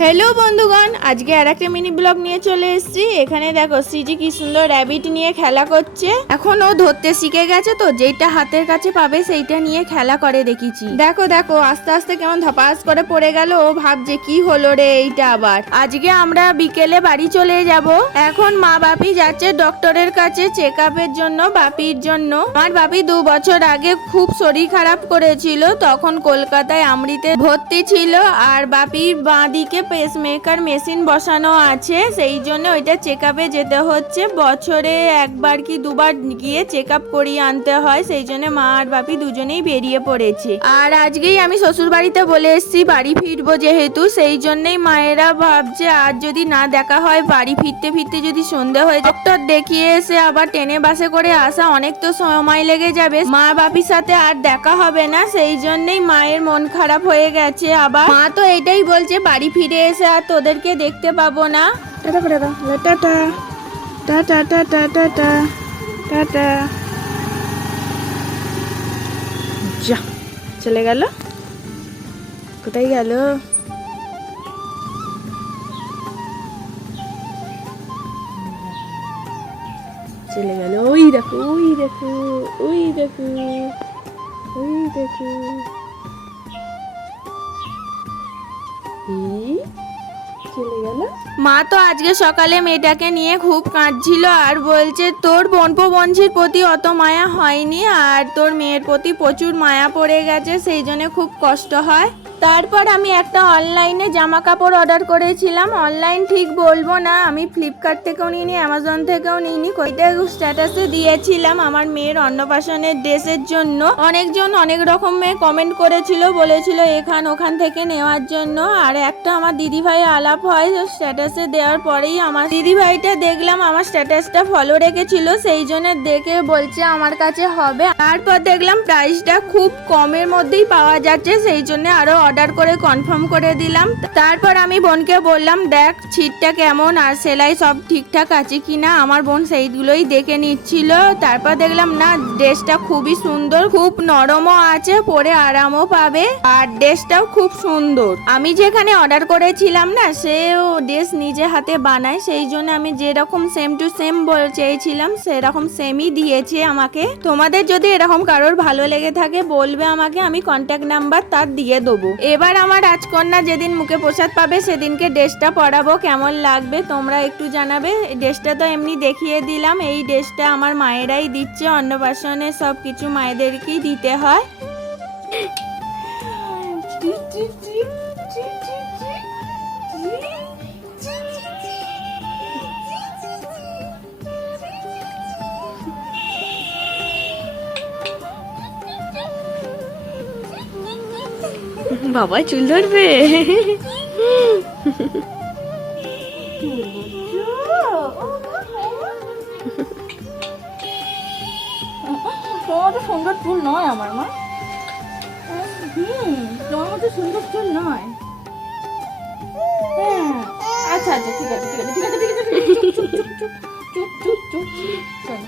Hello বন্ধুগণ। আজকে আর একটা মিনি ব্লগ নিয়ে চলে এসেছি। এখানে দেখো, সিজি কি সুন্দর র্যাবিট নিয়ে খেলা করছে। এখন ও ধরতে শিখে গেছে তো যেটা হাতের কাছে পাবে সেইটা নিয়ে খেলা করে দেখেছি দেখো দেখো, আস্তে আস্তে কেমন ধপাস করে পড়ে গেল। ও ভাবছে, কি হলো রে এইটা আবার? আজকে আমরা বিকেলে বাড়ি চলে যাব। এখন মা বাপি যাচ্ছে ডক্টরের কাছে চেক আপের জন্য, বাপির জন্য। আমার বাপি দু বছর আগে খুব শরীর খারাপ করেছিল। তখন কলকাতায় আমৃতে ভর্তি ছিল। আর বাপির বাঁ দিকে পেসমেকার মেশিন বসানো আছে, সেই জন্য ওইটা চেক যেতে হচ্ছে। বছরে একবার কি দুবার গিয়ে চেক আপ করিয়ে আনতে হয়, সেই জন্য মা আর বাপি দুজনেই বেরিয়ে পড়েছে। আর আজকেই আমি শ্বশুর বাড়িতে বলে এসেছি, বাড়ি ফিরবো যেহেতু, সেই জন্যই মায়েরা ভাবছে আর যদি না দেখা হয়, বাড়ি ফিরতে ফিরতে যদি সন্ধে হয়ে ডক্টর দেখিয়ে এসে আবার ট্রেনে বাসে করে আসা, অনেক তো সময় লেগে যাবে। মা বাপির সাথে আর দেখা হবে না, সেই জন্যই মায়ের মন খারাপ হয়ে গেছে আবার। মা তো এটাই বলছে, বাড়ি ফিরে এসে আর তোদেরকে দেখতে পাবো না। Tata tata. Tata tata tata tata. যা, চলে গেল। কোথায় গেল? চলে গেল। ওই দেখো ওই দেখো ওই দেখো ওই দেখো। মা তো আজকে সকালে মেয়েটাকে নিয়ে খুব কাঁদছিল আর বলছে, তোর বোনপো বঞ্চির প্রতি অত মায়া হয়নি আর তোর মেয়ের প্রতি প্রচুর মায়া পড়ে গেছে, সেই জন্য খুব কষ্ট হয়। তারপর আমি একটা অনলাইনে জামা কাপড় অর্ডার করেছিলাম। অনলাইন ঠিক বলব না, আমি ফ্লিপকার্ট থেকেও নিইনি অ্যামাজন থেকেও নিইনি। কইটা স্ট্যাটাসে দিয়েছিলাম আমার মেয়ের অন্নপ্রাশনের ড্রেসের জন্য। অনেকজন অনেক রকমের কমেন্ট করেছিল, বলেছিল এখান ওখান থেকে নেওয়ার জন্য। আর একটা আমার দিদিভাই আলাপ হয় স্ট্যাটাসে দেওয়ার পরেই আমার দিদিভাইটা দেখলাম, আমার স্ট্যাটাসটা ফলো রেখেছিল, সেই জন্য দেখে বলছে আমার কাছে হবে। তারপর দেখলাম প্রাইসটা খুব কমের মধ্যেই পাওয়া যাচ্ছে, সেই জন্য আরও অর্ডার করে কনফার্ম করে দিলাম। তারপর আমি বোনকে বললাম, দেখ, ছিটটা কেমন আর সেলাই সব ঠিকঠাক আছে কি না? আমার বোন সেইগুলোই দেখে নিচ্ছিল। তারপর দেখলাম, না, ড্রেসটা খুবই সুন্দর, খুব নরমও আছে, পরে আরামও পাবে, আর ড্রেসটাও খুব সুন্দর। আমি যেখানে অর্ডার করেছিলাম না, সেও ড্রেস নিজে হাতে বানায়, সেই জন্য আমি যেরকম সেম টু সেম চেয়েছিলাম, সেরকম সেমই দিয়েছে আমাকে। তোমাদের যদি এরকম কারোর ভালো লেগে থাকে, বলবে আমাকে, আমি কন্ট্যাক্ট নাম্বার তার দিয়ে দেবো। এবার আমার রাজকন্যা যেদিন মুখে প্রসাদ পাবে, সেদিনকে ড্রেসটা পরাবো। কেমন লাগবে তোমরা একটু জানাবে। ড্রেসটা তো এমনি দেখিয়ে দিলাম। এই ড্রেসটা আমার মায়েরাই দিচ্ছে। অন্নপ্রাশনে সব কিছু মায়েদেরকেই দিতে হয়। বাবা চুল ধরবে তোমার সুন্দর চুল নয় আমার মা তোমার মতো সুন্দর চুল নয় হ্যাঁ আচ্ছা আচ্ছা ঠিক আছে ঠিক আছে ঠিক আছে ঠিক আছে চুপ চুপ চুপ চুপ চুপ চুপ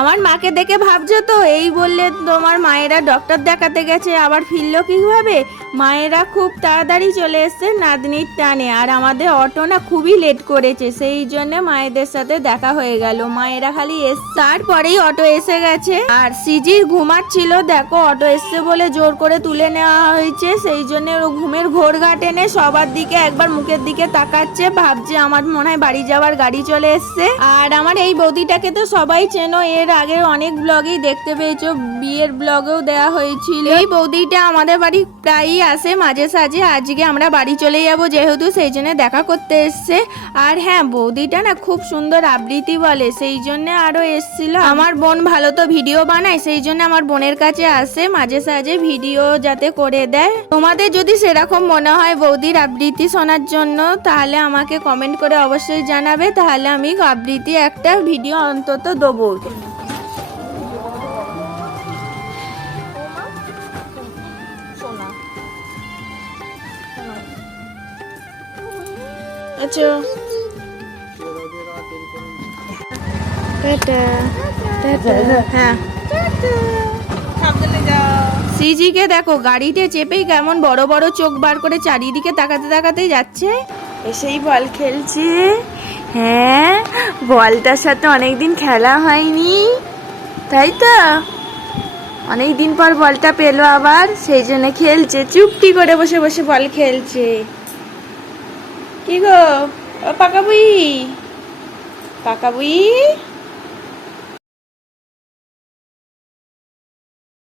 আমার মাকে দেখে ভাবছ তো? এই বললে তোমার মায়েরা ডক্টর দেখাতে গেছে, আবার ফিরলো কীভাবে? মায়েরা খুব তাড়াতাড়ি চলে এসছে নাতনির টানে, আর আমাদের অটো না খুবই লেট করেছে, সেই জন্য মায়েদের সাথে দেখা হয়ে গেল। মায়েরা খালি এস তারপরেই অটো এসে গেছে, আর সিজির ঘুমাচ্ছিল দেখো অটো এসছে বলে জোর করে তুলে নেওয়া হয়েছে, সেই জন্য ও ঘুমের ঘোর ঘাটেনে সবার দিকে একবার মুখের দিকে তাকাচ্ছে, ভাবছে আমার মনে হয় বাড়ি যাওয়ার গাড়ি চলে এসছে। আর আমার এই বৌদিটাকে তো সবাই চেনো এর আগে অনেক ব্লগেই দেখতে পেয়েছ। বিয়ের ব্লগেও দেওয়া হয়েছিল। এই বৌদিটা আমাদের বাড়ি প্রায়ই আসে মাঝে সাঝে। আজকে আমরা বাড়ি চলে যাব যেহেতু সেই জন্য দেখা করতে এসছে। আর হ্যাঁ বৌদিটা না খুব সুন্দর আবৃত্তি বলে, সেই জন্য আরও এসছিল। আমার বোন ভালো তো ভিডিও বানায়, সেই জন্য আমার বোনের কাছে আসে, মাঝে সাঝে ভিডিও যাতে করে দেয়। তোমাদের যদি সেরকম মনে হয় বৌদির আবৃত্তি শোনার জন্য, তাহলে আমাকে কমেন্ট করে অবশ্যই জানাবে। তাহলে আমি আবৃত্তি একটা ভিডিও অন্তত দেবো। আচ্ছা। হ্যাঁ। সিজিকে দেখো, গাড়িতে চেপেই কেমন বড় বড় চোখ বার করে চারিদিকে তাকাতে তাকাতেই যাচ্ছে। এসেই বল খেলছে। হ্যাঁ বলটার সাথে অনেকদিন খেলা হয়নি। তাই তো? অনেক দিন পর বলটা পেল আবার, সেই জন্য খেলছে। চুপটি করে বসে বসে বল খেলছে। কি গো ও পাকাবুই পাকাবুই